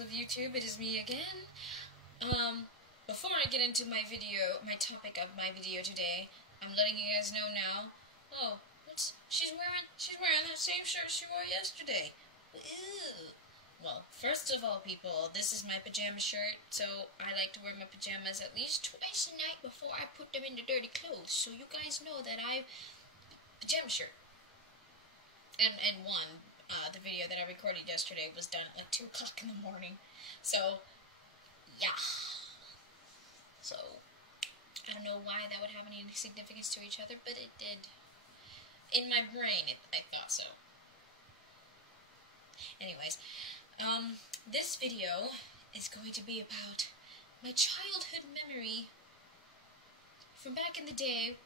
people of YouTube, it is me again. Before I get into my topic of my video today, I'm letting you guys know now. Oh, she's wearing that same shirt she wore yesterday. Ew. Well, first of all, people, this is my pajama shirt, so I like to wear my pajamas at least twice a night before I put them into dirty clothes, so you guys know that pajama shirt. And the video that I recorded yesterday was done at like 2 o'clock in the morning, so, yeah. So, I don't know why that would have any significance to each other, but it did. In my brain, I thought so. Anyways, this video is going to be about my childhood memory from back in the day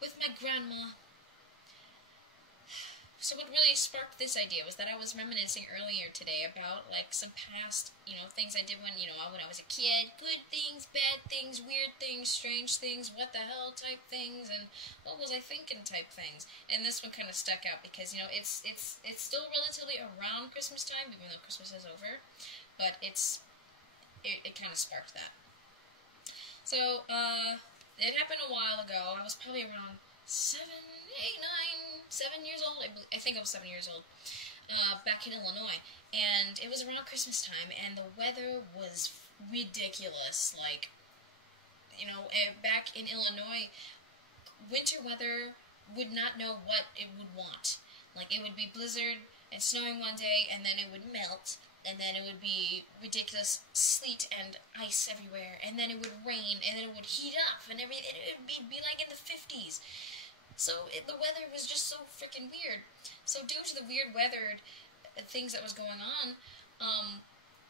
with my grandma. So what really sparked this idea was that I was reminiscing earlier today about, like, some past, things I did when I was a kid. Good things, bad things, weird things, strange things, what the hell type things, and what was I thinking type things. And this one kind of stuck out because, it's still relatively around Christmas time, even though Christmas is over. But it kind of sparked that. So, it happened a while ago. I was probably around 7 years old. I think I was 7 years old, back in Illinois, and it was around Christmas time, and the weather was ridiculous. Like, back in Illinois, winter weather would not know what it would want. Like, it would be blizzard and snowing one day, and then it would melt, and then it would be ridiculous sleet and ice everywhere, and then it would rain, and then it would heat up, and everything. It would be like in the 50s. So, the weather was just so freaking weird. So, due to the weird weather things that was going on,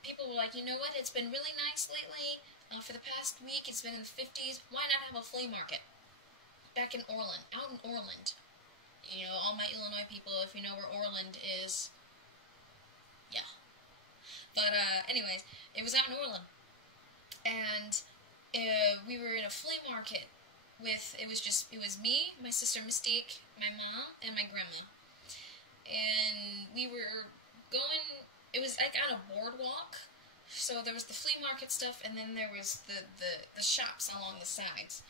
people were like, you know what, it's been really nice lately. For the past week, it's been in the 50s. Why not have a flea market? Back in Orland, out in Orland. All my Illinois people, if you know where Orland is, yeah. But, anyways, it was out in Orland. And we were in a flea market. It was me, my sister Mystique, my mom, and my grandma. And we were going, it was like on a boardwalk, so there was the flea market stuff, and then there was the shops along the sides.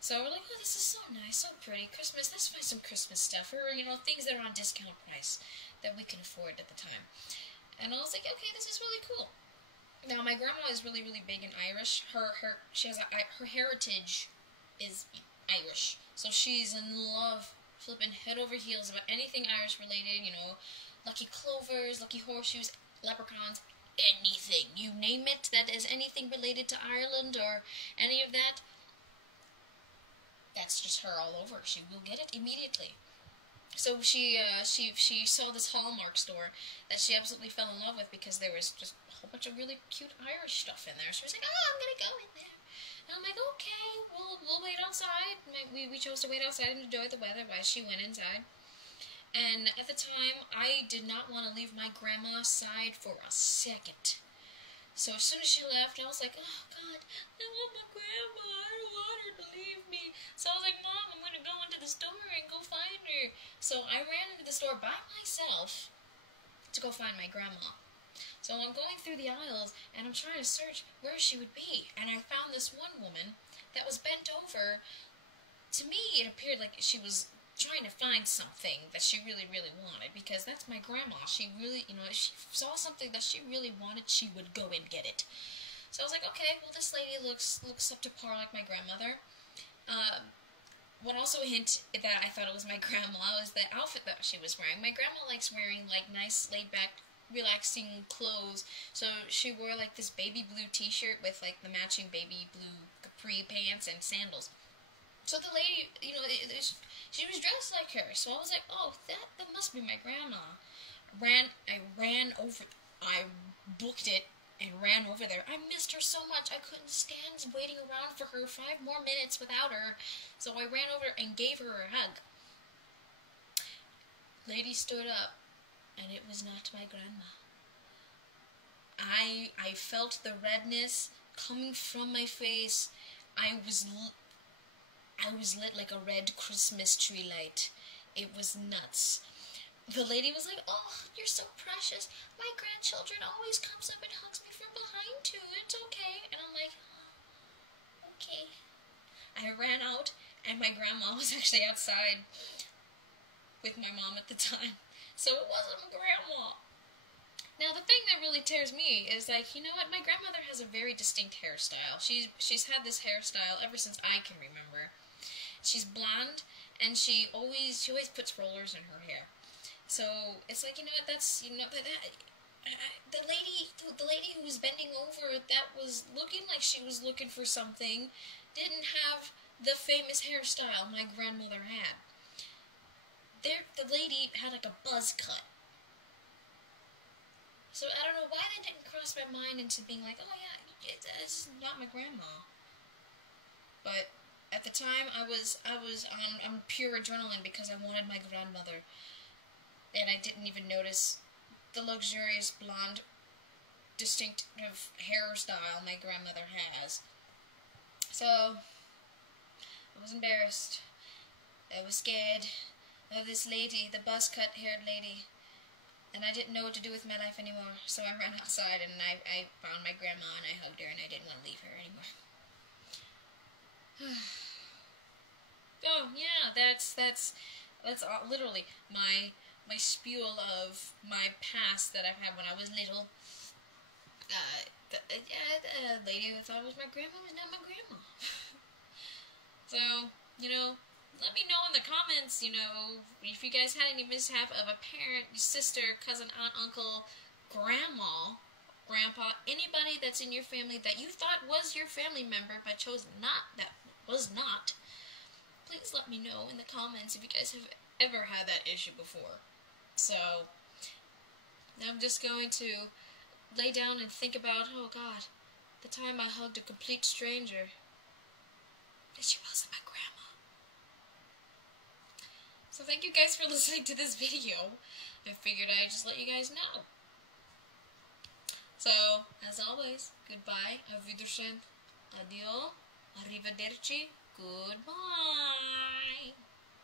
So we're like, oh, this is so nice, so pretty, Christmas, let's buy some Christmas stuff, or, things that are on discount price that we can afford at the time. And I was like, okay, this is really cool. Now, my grandma is really, really big in Irish. Her heritage is Irish, so she's in love, flipping head over heels about anything Irish related, lucky clovers, lucky horseshoes, leprechauns, anything, you name it that is anything related to Ireland or any of that, that's just her all over. She will get it immediately. So she saw this Hallmark store that she absolutely fell in love with because there was just a whole bunch of really cute Irish stuff in there. She was like, oh, I'm gonna go in there. And I'm like, okay, we'll wait outside. We chose to wait outside and enjoy the weather while she went inside. And at the time, I did not want to leave my grandma's side for a second. So as soon as she left, I was like, oh, God, I want my grandma. I don't want her to leave me. So I was like, Mom, I'm going to go into the store and go find her. So I ran into the store by myself to go find my grandma. So I'm going through the aisles, and I'm trying to search where she would be. And I found this one woman that was bent over. To me, it appeared like she was trying to find something that she really, really wanted. Because that's my grandma. She really, if she saw something that she really wanted, she would go and get it. So I was like, okay, well, this lady looks up to par like my grandmother. What also a hint that I thought it was my grandma was the outfit that she was wearing. My grandma likes wearing, like, nice, laid-back, relaxing clothes, so she wore like this baby blue t-shirt with like the matching baby blue capri pants and sandals. So the lady, she was dressed like her, so I was like, oh, that must be my grandma. I booked it and ran over there. I missed her so much, I couldn't stand waiting around for her 5 more minutes without her, so I ran over and gave her a hug. Lady stood up, and it was not my grandma. I felt the redness coming from my face. I was lit like a red Christmas tree light. It was nuts. The lady was like, oh, you're so precious. My grandchildren always comes up and hugs me my grandma was actually outside with my mom at the time. So it wasn't my grandma. Now, the thing that really tears me is, like, you know what? My grandmother has a very distinct hairstyle. She's had this hairstyle ever since I can remember. She's blonde, and she always puts rollers in her hair. So it's like, you know what? That's, you know, the lady who was bending over, that was looking like she was looking for something, didn't have the famous hairstyle my grandmother had. The lady had like a buzz cut. So I don't know why that didn't cross my mind into being like, oh yeah, it's not my grandma. But at the time, I was on pure adrenaline because I wanted my grandmother, and I didn't even notice the luxurious blonde, distinctive hairstyle my grandmother has. So I was embarrassed. I was scared of this lady, the buzz-cut haired lady. And I didn't know what to do with my life anymore, so I ran outside and I found my grandma and I hugged her and I didn't want to leave her anymore. Oh yeah, that's literally my spiel of my past that I've had when I was little. The lady that thought it was my grandma was not my grandma. So, you know, let me know in the comments, you know, if you guys had any mishap of a parent, sister, cousin, aunt, uncle, grandma, grandpa, anybody that's in your family that you thought was your family member but chose not, that was not. Please let me know in the comments if you guys have ever had that issue before. So, I'm just going to lay down and think about, oh God, the time I hugged a complete stranger. And she wasn't my grandma. So thank you guys for listening to this video. I figured I'd just let you guys know. So, as always, goodbye, auf Wiedersehen, adieu, arrivederci, goodbye.